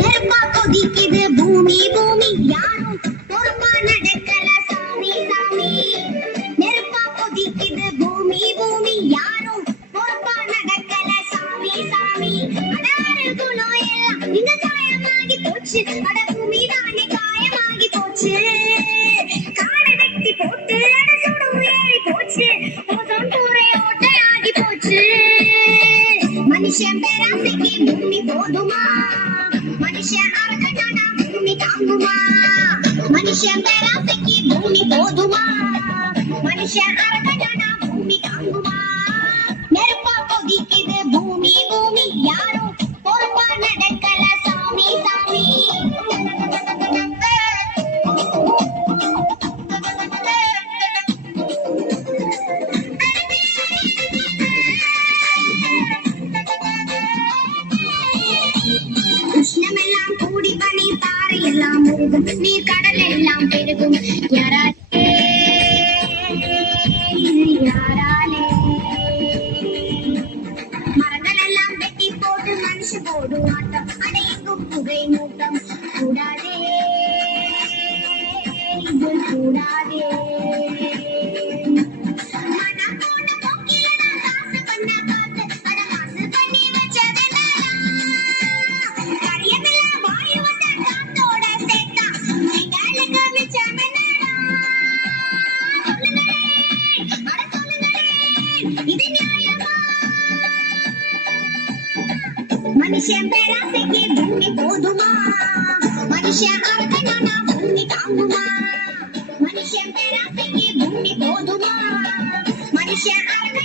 நெருப்பா கொதிக்குது பூமி பூமி யாரும் பொறுப்பா நடக்கல சாமி சாமி. நெருப்பா கொதிக்குது பூமி பூமி யாரும் பொறுப்பா நடக்கல சாமி சாமி. அடாறு குணம் எல்லாம் இங்க காயமாகி போச்சு. அட பூமி தானே காயமாகி போச்சு. காடை வெட்டி போட்டு அட சுடும் ஏறி போச்சு. ஓசோன் கூரை ஓட்டையாகி போச்சு. மனுஷன் பேராசைக்கு பூமி போதுமா? மனுஷன் அறக்கட்டானா பூமி தாங்குமா? மனுஷன் பேராசைக்கு பூமி போதுமா? மனுஷன் அறக்கட்டானா பூமி தாங்குமா? நெருப்பா கொதிக்குது பூமி பூமி யாரும் பொறுப்பா நடக்கல சாமி சாமி. உஷ்ணமெல்லாம் கூடி பனி பாறை எல்லாம் உருகும். நீர் கடல் எல்லாம் பெருகும். யாராலே யாராலே மரங்கள் எல்லாம் வெட்டி போட்டு மனுஷ போடும் ஆட்டம். அடையங்கும் புகை மூட்டம். கூடாதே இது கூடாதே. மனம் போன போக்கில நான் காசு பண்ண காத்து அட மாசு பண்ணி வச்சதெல்லாம் கரியமெல்லாம் வாயு வந்த காத்தோட சேர்த்தா எங்களுக்கு மிச்சம் என்னடா? சொல்லுங்களே அட சொல்லுங்களே இது நியாயமா? மனுஷன் பேராசைக்கு பூமி போதுமா? மனுஷன் அறக்கட்டானா பூமி தாங்குமா? மனுஷன் பேராசைக்கு பூமி போதுமா? மனுஷன் அறக்க